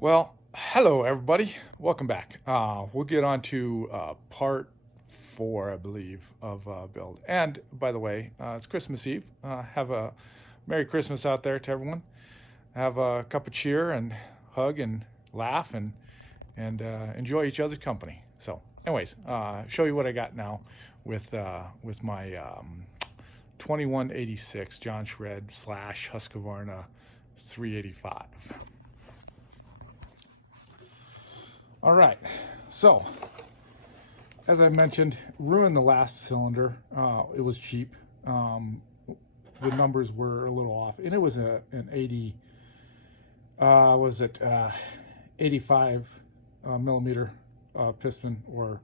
Well, hello everybody. Welcome back. We'll get on to part 4, I believe, of build. And by the way, it's Christmas Eve. Have a Merry Christmas out there to everyone. Have a cup of cheer and hug and laugh and enjoy each other's company. So, anyways, show you what I got now with my 2186 Jonsered / Husqvarna 385. All right, so as I mentioned, ruined the last cylinder. It was cheap. The numbers were a little off, and it was an 80. Was it 85 millimeter piston or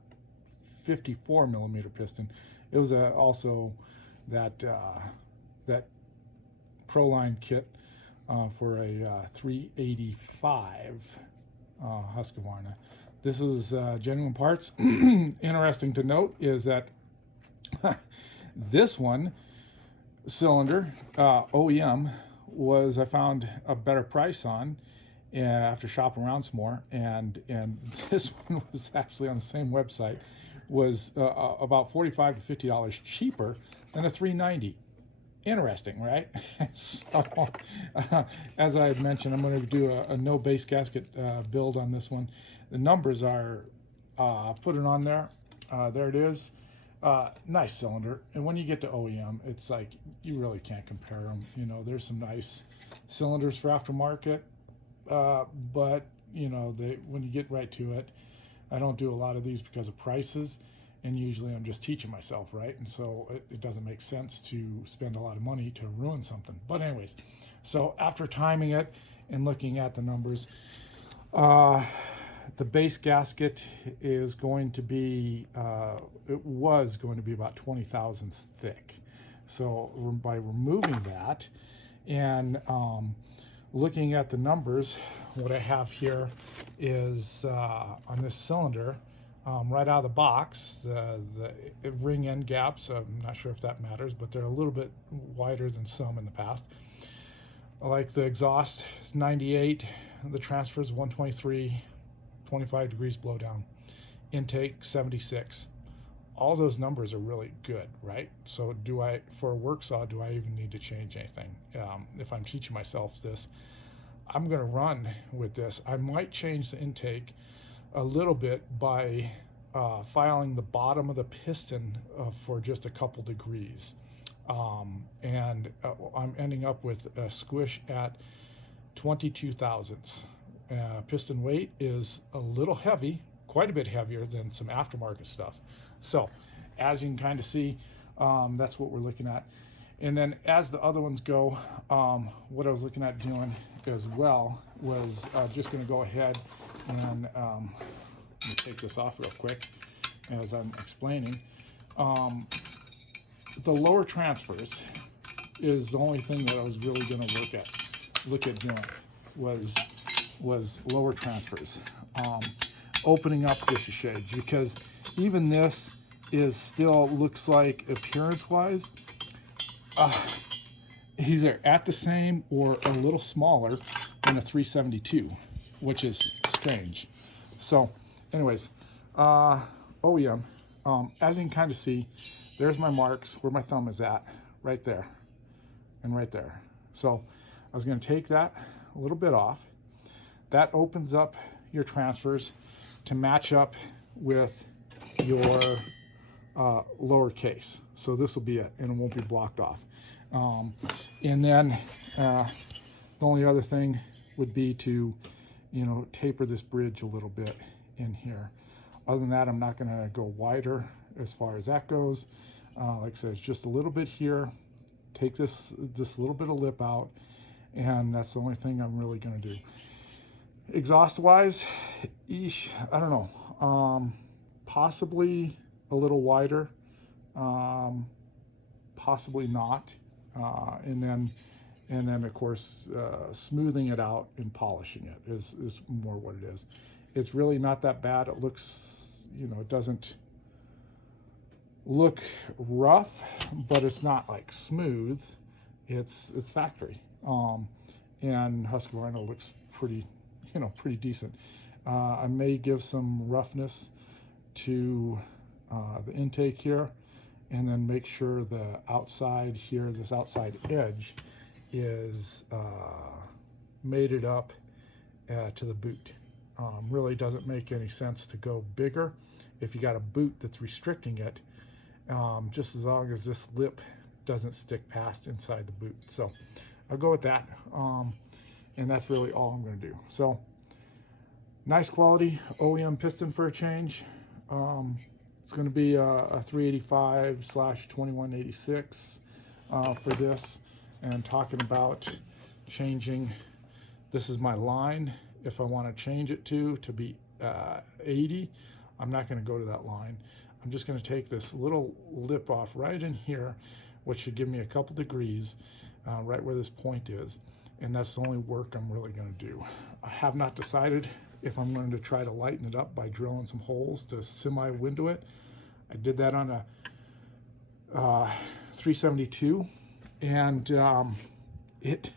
54 millimeter piston? It was also that Proline kit for a 385. Husqvarna. This is genuine parts. Interesting to note is that this one cylinder OEM was I found a better price on after shopping around some more, and this one was actually on the same website, was about $45 to $50 cheaper than a 390. Interesting, right? So, as I had mentioned, I'm going to do a no base gasket build on this one. The numbers are put it on there. There it is. Nice cylinder. And when you get to OEM, it's like you really can't compare them. You know, there's some nice cylinders for aftermarket, but you know, when you get right to it, I don't do a lot of these because of prices. And usually I'm just teaching myself, right? And so it doesn't make sense to spend a lot of money to ruin something. But anyways, so after timing it and looking at the numbers, the base gasket is going to be, it was going to be about 20 thousandths thick. So by removing that and looking at the numbers, what I have here is on this cylinder, right out of the box, the ring end gaps, I'm not sure if that matters, but they're a little bit wider than some in the past. Like the exhaust is 98, the transfer is 123, 25 degrees blow down. Intake 76. All those numbers are really good, right? So for a work saw, do I even need to change anything? If I'm teaching myself this, I'm gonna run with this. I might change the intake a little bit by filing the bottom of the piston for just a couple degrees, and I'm ending up with a squish at 22 thousandths. Piston weight is a little heavy, quite a bit heavier than some aftermarket stuff. So as you can kind of see, that's what we're looking at. And then as the other ones go, what I was looking at doing as well was just going to go ahead and let me take this off real quick as I'm explaining. The lower transfers is the only thing that I was really going to look at doing was lower transfers. Opening up just a shade, because even this is still looks like appearance-wise, either at the same or a little smaller than a 372, which is strange. So anyways, OEM, as you can kind of see, there's my marks where my thumb is at, right there and right there. So I was going to take that a little bit off. That opens up your transfers to match up with your lower case. So this will be it, and it won't be blocked off. And then the only other thing would be to, you know, taper this bridge a little bit in here. Other than that, I'm not going to go wider as far as that goes. Like I said, it's just a little bit here. Take this little bit of lip out, and that's the only thing I'm really going to do. Exhaust wise, I don't know. Possibly a little wider, possibly not. And then of course smoothing it out and polishing it is more what it is. It's really not that bad. It looks, you know, it doesn't look rough, but it's not like smooth. It's factory. And Husqvarna looks pretty you know, pretty decent. I may give some roughness to the intake here, and then make sure the outside here, this outside edge, is mated up to the boot. Really doesn't make any sense to go bigger if you got a boot that's restricting it, just as long as this lip doesn't stick past inside the boot. So I'll go with that, and that's really all I'm going to do. So nice quality OEM piston for a change. It's going to be a 385/2186 for this, and talking about changing. This is my line. If I want to change it to be 80, I'm not going to go to that line. I'm just going to take this little lip off right in here, which should give me a couple degrees, right where this point is, and that's the only work I'm really going to do. I have not decided if I'm going to try to lighten it up by drilling some holes to semi-window it. I did that on a 372, and it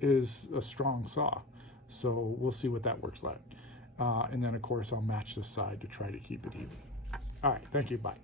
is a strong saw, so we'll see what that works like. And then of course I'll match this side to try to keep it even. All right, thank you, bye.